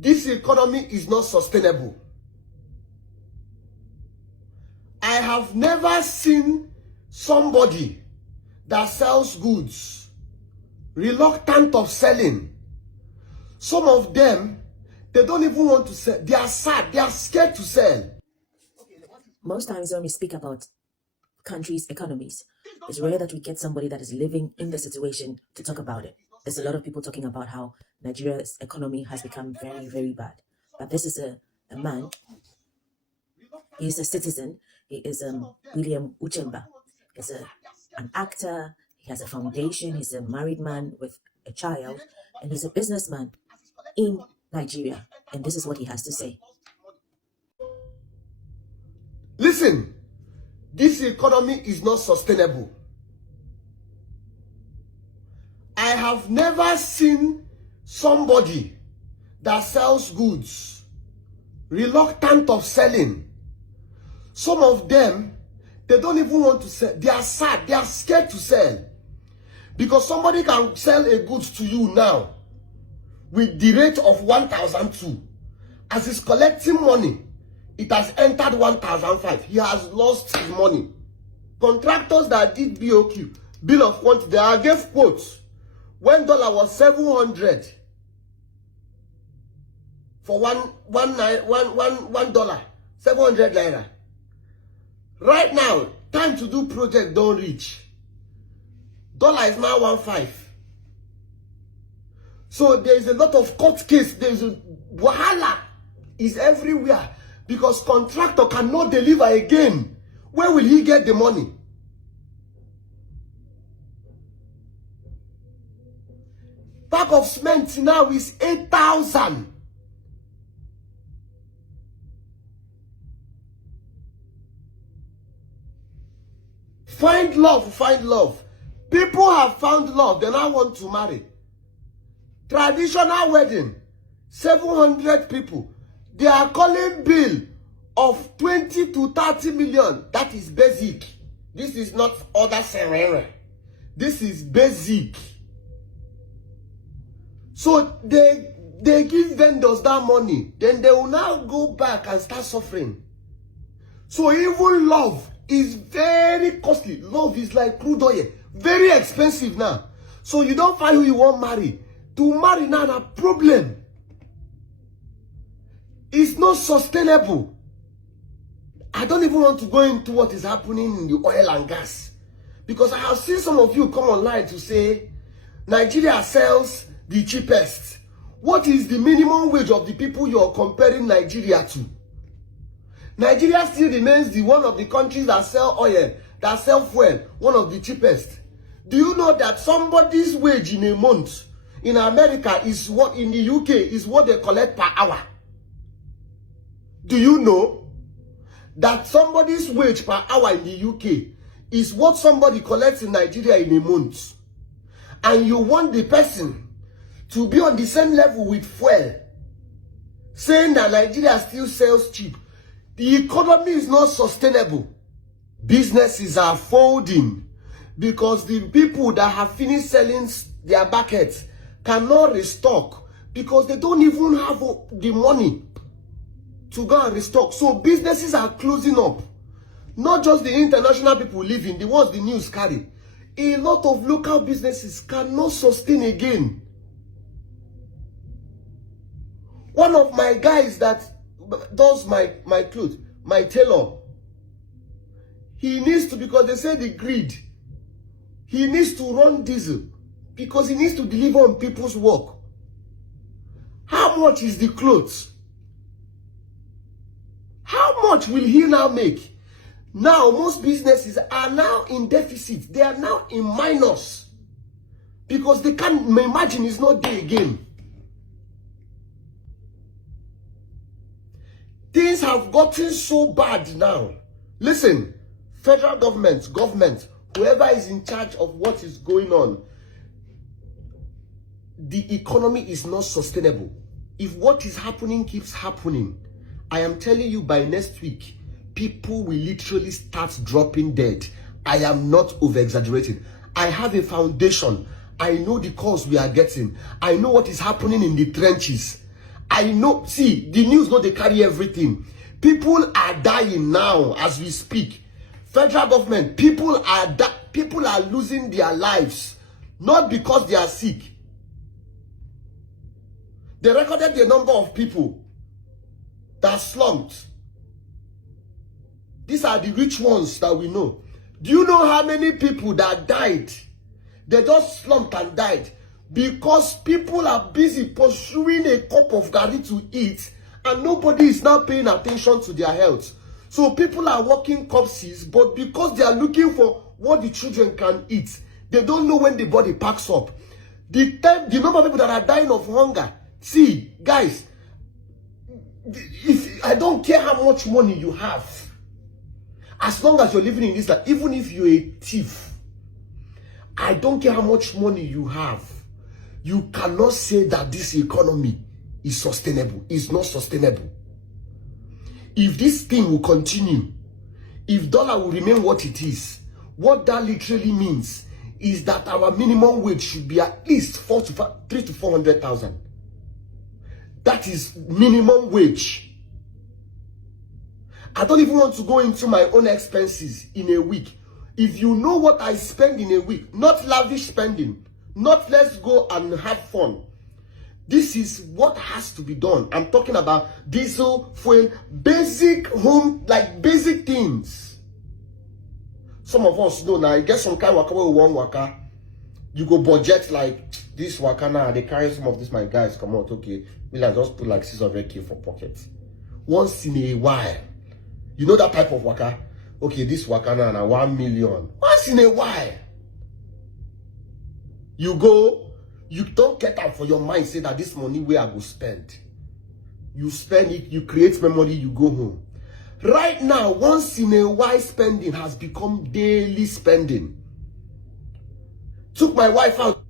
This economy is not sustainable. I have never seen somebody that sells goods reluctant of selling. Some of them, they don't even want to sell. They are sad. They are scared to sell. Most times when we speak about countries' economies, it's rare that we get somebody that is living in the situation to talk about it. There's a lot of people talking about how Nigeria's economy has become very, very bad. But this is a man. He's a citizen. He is William Uchemba. He's an actor. He has a foundation. He's a married man with a child. And he's a businessman in Nigeria. And this is what he has to say. Listen, this economy is not sustainable. I have never seen somebody that sells goods reluctant of selling. Some of them, they don't even want to sell. They are sad. They are scared to sell. Because somebody can sell a goods to you now with the rate of 1,002. As he's collecting money, it has entered 1,005. He has lost his money. Contractors that did BOQ, bill of quantity, they gave quotes when dollar was 700 for one dollar, 700 naira. Right now, time to do project don't reach. Dollar is now 15. So there is a lot of court case. There is a wahala is everywhere because contractor cannot deliver again. Where will he get the money? Bag of cement now is 8,000. Find love, find love. People have found love, they now want to marry. Traditional wedding, 700 people. They are calling bill of 20 to 30 million. That is basic. This is not other serere. This is basic. So they give vendors that money. Then they will now go back and start suffering. So even love is very costly. Love is like crude oil. Very expensive now. So you don't find who you want to marry. To marry now is a problem. It's not sustainable. I don't even want to go into what is happening in the oil and gas. Because I have seen some of you come online to say, Nigeria sells the cheapest. What is the minimum wage of the people you're comparing Nigeria to? Nigeria still remains the one of the countries that sell oil, that sell fuel, one of the cheapest. Do you know that somebody's wage in a month in America is what in the UK is what they collect per hour? Do you know that somebody's wage per hour in the UK is what somebody collects in Nigeria in a month? And you want the person to be on the same level with fuel, saying that Nigeria still sells cheap. The economy is not sustainable. Businesses are folding because the people that have finished selling their buckets cannot restock because they don't even have the money to go and restock. So businesses are closing up. Not just the international people living, the ones the news carry. A lot of local businesses cannot sustain again. One of my guys that does my clothes, my tailor, he needs to, because they say the grid, he needs to run diesel because he needs to deliver on people's work. How much is the clothes? How much will he now make? Now most businesses are now in deficit. They are now in minus because they can't imagine it's not there again. Things have gotten so bad now. Listen, federal government, whoever is in charge of what is going on, the economy is not sustainable. If what is happening keeps happening, I am telling you by next week, people will literally start dropping dead. I am not over-exaggerating. I have a foundation. I know the calls we are getting. I know what is happening in the trenches. I know, see, the news know they carry everything. People are dying now as we speak. Federal government, people are losing their lives, not because they are sick. They recorded the number of people that slumped. These are the rich ones that we know. Do you know how many people that died? They just slumped and died because people are busy pursuing a cup of garri to eat and nobody is now paying attention to their health. So people are walking corpses, but because they are looking for what the children can eat, they don't know when the body packs up. The number of people that are dying of hunger. See, guys, if I don't care how much money you have, as long as you're living in this life, even if you're a thief, I don't care how much money you have, you cannot say that this economy is sustainable. It's not sustainable. If this thing will continue, if dollar will remain what it is, what that literally means is that our minimum wage should be at least 300,000 to 400,000. That is minimum wage. I don't even want to go into my own expenses in a week. If you know what I spend in a week, not lavish spending, not let's go and have fun. This is what has to be done. I'm talking about diesel, fuel, basic home, like basic things. Some of us know now, you get some kind of waka with one waka. You go budget like this waka now, they carry some of this, my guys, come out, okay. Will I just put like 600K for pocket? Once in a while. You know that type of waka? Okay, this waka now 1 million. Once in a while. You go, you don't get out for your mind, say that this money where I go spend. You spend it, you create memory, you go home. Right now, once in a while spending has become daily spending. Took my wife out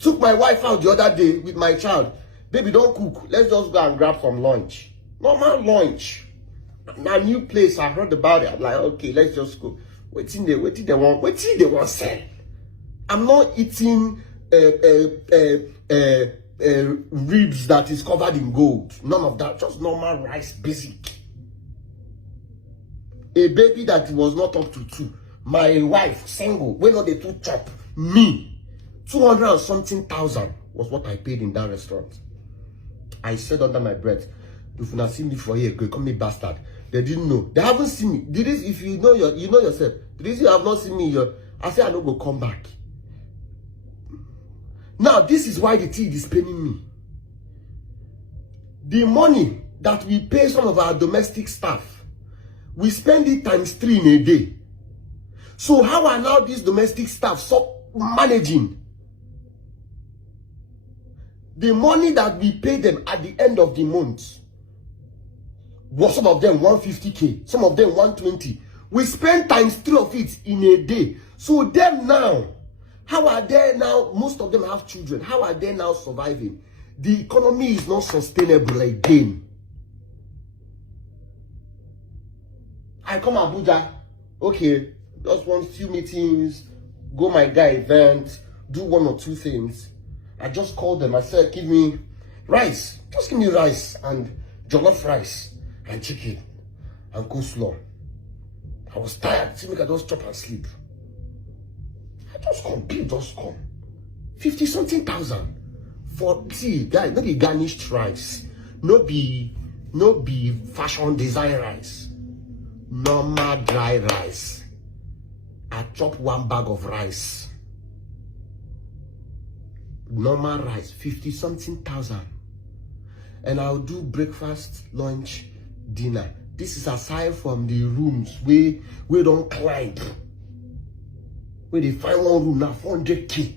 the other day with my child. Baby, don't cook. Let's just go and grab some lunch. Normal lunch. Now new place, I heard about it. I'm like, okay, let's just go. Waiting they want sell. I'm not eating ribs that is covered in gold. None of that. Just normal rice, basic. A baby that was not up to 2. My wife, single, when not the 2 chop. Me, 200 and something thousand was what I paid in that restaurant. I said under my breath, if you not see me for here, go call me bastard. They didn't know. They haven't seen me. Did this? If you know you know yourself. Did you have not seen me? I say I don't go come back. Now this is why the tea is paying me. The money that we pay some of our domestic staff, we spend it ×3 in a day. So how are now these domestic staff managing? The money that we pay them at the end of the month, was some of them 150K, some of them 120. We spend ×3 of it in a day. So them now, how are they now? Most of them have children. How are they now surviving? The economy is not sustainable again. I come Abuja, okay, just want few meetings, go my guy event, do 1 or 2 things. I just called them. I said, give me rice. Just give me rice and jollof rice and chicken and coleslaw. I was tired. See me, I just chop and sleep. I just come. Bill just come. 50-something thousand for tea, guys. Not be garnished rice. No be fashion design rice. Normal dry rice. I chop 1 bag of rice. Normal rice, 50-something thousand. And I'll do breakfast, lunch, dinner. This is aside from the rooms we don't climb. Where they find one room now, 400K.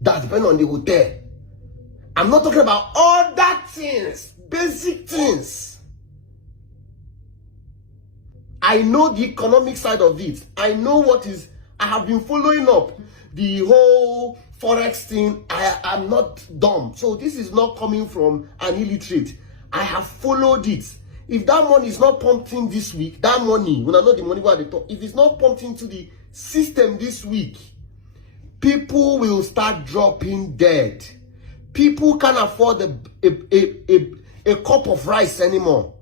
That's depending on the hotel. I'm not talking about all that things, basic things. I know the economic side of it. I know what is, I have been following up the whole Forex thing. I am not dumb. So this is not coming from an illiterate. I have followed it. If that money is not pumped in this week, that money, when I know the money where they talk, if it's not pumped into the system this week, people will start dropping dead. People can't afford a cup of rice anymore.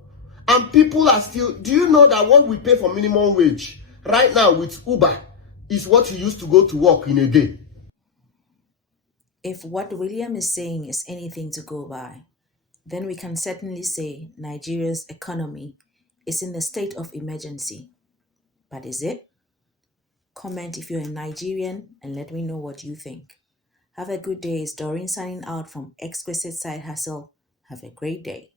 And people are still, do you know that what we pay for minimum wage right now with Uber is what you used to go to work in a day? If what William is saying is anything to go by, then we can certainly say Nigeria's economy is in a state of emergency. But is it? Comment if you're a Nigerian and let me know what you think. Have a good day. It's Doreen signing out from Exquisite Side Hustle. Have a great day.